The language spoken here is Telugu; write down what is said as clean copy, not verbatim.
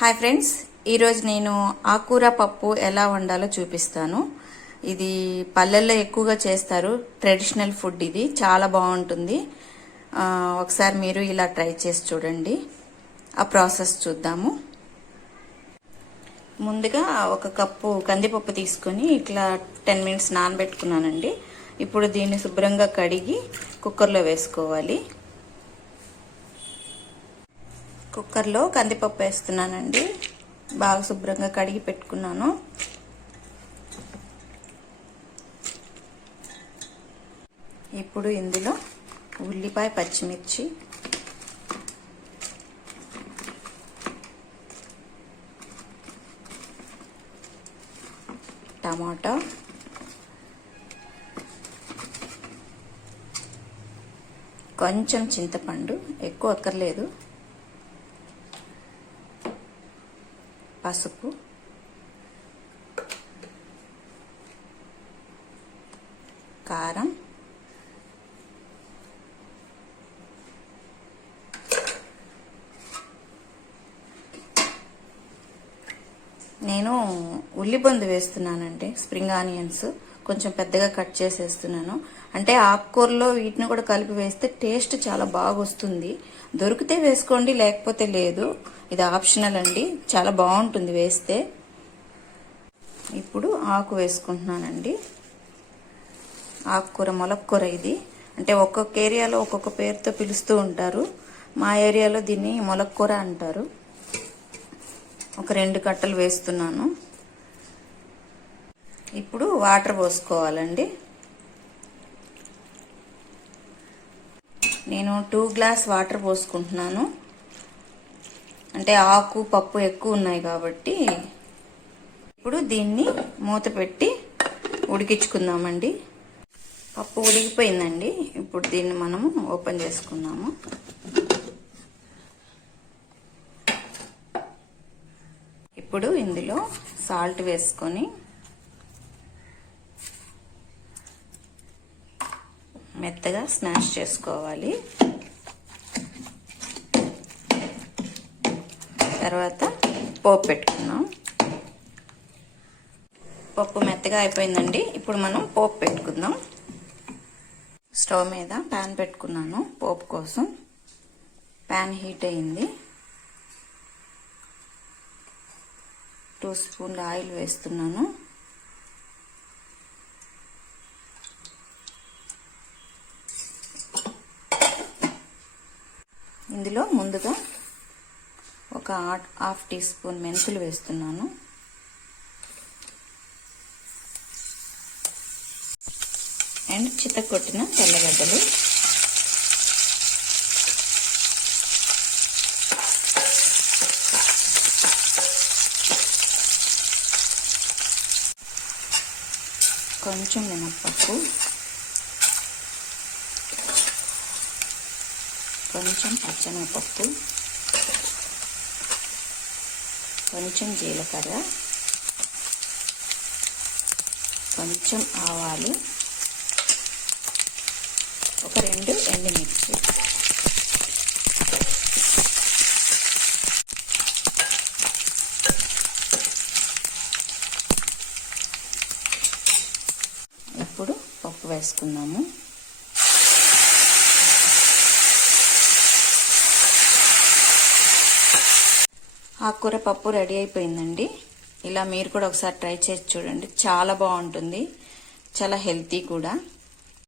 హాయ్ ఫ్రెండ్స్, ఈరోజు నేను ఆకుకూర పప్పు ఎలా వండాలో చూపిస్తాను. ఇది పల్లెల్లో ఎక్కువగా చేస్తారు. ట్రెడిషనల్ ఫుడ్ ఇది, చాలా బాగుంటుంది. ఒకసారి మీరు ఇలా ట్రై చేసి చూడండి. ఆ ప్రాసెస్ చూద్దాము. ముందుగా ఒక కప్పు కందిపప్పు తీసుకొని ఇట్లా 10 మినిట్స్ నానబెట్టుకున్నానండి. ఇప్పుడు దీన్ని శుభ్రంగా కడిగి కుక్కర్లో వేసుకోవాలి. కుక్కర్లో కందిపప్పు వేస్తున్నానండి. బాగా శుభ్రంగా కడిగి పెట్టుకున్నాను. ఇప్పుడు ఇందులో ఉల్లిపాయ, పచ్చిమిర్చి, టమాటా, కొంచెం చింతపండు, ఎక్కువ అక్కర్లేదు, పసుపు, కారం, నేను ఉల్లిపొందు వేస్తున్నానండి. స్ప్రింగ్ ఆనియన్స్ కొంచెం పెద్దగా కట్ చేసేస్తున్నాను. అంటే ఆకుకూరలో వీటిని కూడా కలిపి వేస్తే టేస్ట్ చాలా బాగా వస్తుంది. దొరికితే వేసుకోండి, లేకపోతే లేదు. ఇది ఆప్షనల్ అండి, చాలా బాగుంటుంది వేస్తే. ఇప్పుడు ఆకు వేసుకుంటున్నానండి. ఆకుకూర మొలక్కూర ఇది. అంటే ఒక్కొక్క ఏరియాలో ఒక్కొక్క పేరుతో పిలుస్తూ ఉంటారు. మా ఏరియాలో దీన్ని మొలక్కూర అంటారు. ఒక 2 కట్టలు వేస్తున్నాను. ఇప్పుడు వాటర్ పోసుకోవాలండి. నేను 2 గ్లాస్ వాటర్ పోసుకుంటున్నాను. అంటే ఆకు పప్పు ఎక్కువ ఉన్నాయి కాబట్టి. ఇప్పుడు దీన్ని మూత పెట్టి ఉడికించుకుందామండి. పప్పు ఉడికిపోయిందండి. ఇప్పుడు దీన్ని మనము ఓపెన్ చేసుకుందాము. ఇప్పుడు ఇందులో సాల్ట్ వేసుకొని మెత్తగా స్మాష్ చేసుకోవాలి. తర్వాత పోపు పెట్టుకుందాం. పప్పు మెత్తగా అయిపోయిందండి. ఇప్పుడు మనం పోపు పెట్టుకుందాం. స్టవ్ మీద ప్యాన్ పెట్టుకున్నాను పోపు కోసం. ప్యాన్ హీట్ అయింది. 2 స్పూన్ల ఆయిల్ వేస్తున్నాను. ఇందులో ముందుగా ఒక 1/2 టీ స్పూన్ మెంతులు వేస్తున్నాను. అండ్ చితకొట్టిన తెల్లగడ్డలు, కొంచెం మినప్పప్పు, కొంచెం పచ్చనపప్పు, కొంచెం జీలకర్ర, కొంచెం ఆవాలు, ఒక 2 ఎండుమిర్చి. ఇప్పుడు పప్పు వేసుకుందాము. ఆకుకూర పప్పు రెడీ అయిపోయిందండి. ఇలా మీరు కూడా ఒకసారి ట్రై చేసి చూడండి. చాలా బాగుంటుంది, చాలా హెల్తీ కూడా.